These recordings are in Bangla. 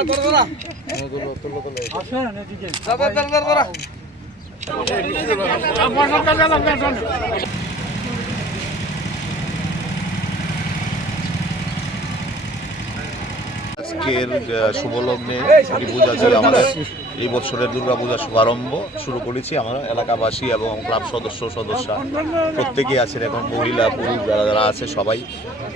আজকের আহ, শুভ লগ্নে ছুটি পূজা যে আমাদের এই বছরের দুর্গা পূজার শুভারম্ভ শুরু করেছি। আমরা এলাকাবাসী এবং ক্লাব সদস্য, সদস্যা প্রত্যেকেই আছেন এখন, মহিলা, পুরুষ যারা যারা আছে সবাই।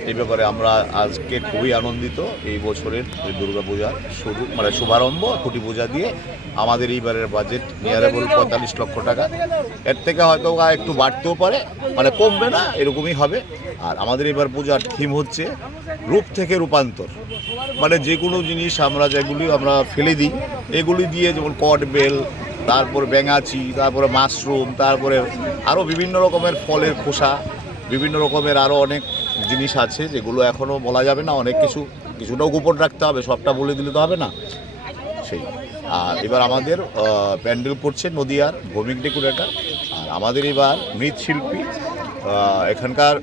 এই ব্যাপারে আমরা আজকে খুবই আনন্দিত এই বছরের দুর্গা পূজার শুরু মানে শুভারম্ভ, খুঁটি পূজা দিয়ে আমাদের এইবারের বাজেট নিয়ারেবল পঁয়তাল্লিশ লক্ষ টাকা। এর থেকে হয়তো একটু বাড়তেও পারে মানে কমবে না, এরকমই হবে। আর আমাদের এবার পূজার থিম হচ্ছে রূপ থেকে রূপান্তর। মানে যে কোনো জিনিস আমরা যেগুলি আমরা ফেলে দিই, এগুলি দিয়ে যেমন কট বেল, তারপর ব্যাঙাচি, তারপরে মাশরুম, তারপরে আরও বিভিন্ন রকমের ফলের খোসা, বিভিন্ন রকমের আরও অনেক জিনিস আছে যেগুলো এখনও বলা যাবে না, অনেক কিছু, কিছুটাও গোপন রাখতে হবে, সবটা বলে দিলে তো হবে না। সেই, আর এবার আমাদের প্যান্ডেল করছে নদিয়ার ভৌমিক ডেকোরেটর, আর আমাদের এবার মৃৎশিল্পী এখানকার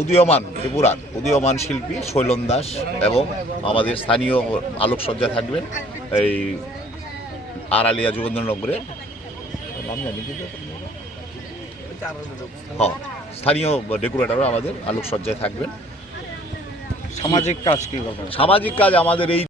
উদীয়মান ত্রিপুরার উদীয়মান শিল্পী শৈলন দাস এবং আমাদের স্থানীয় আলোকসজ্জা থাকবেন এই আড়ালিয়া যোগেন্দ্রনগরের নাম হ্যাঁ স্থানীয় ডেকোরেটরও আমাদের আলোকসজ্জায় থাকবেন। সামাজিক কাজ কী সামাজিক কাজ আমাদের এই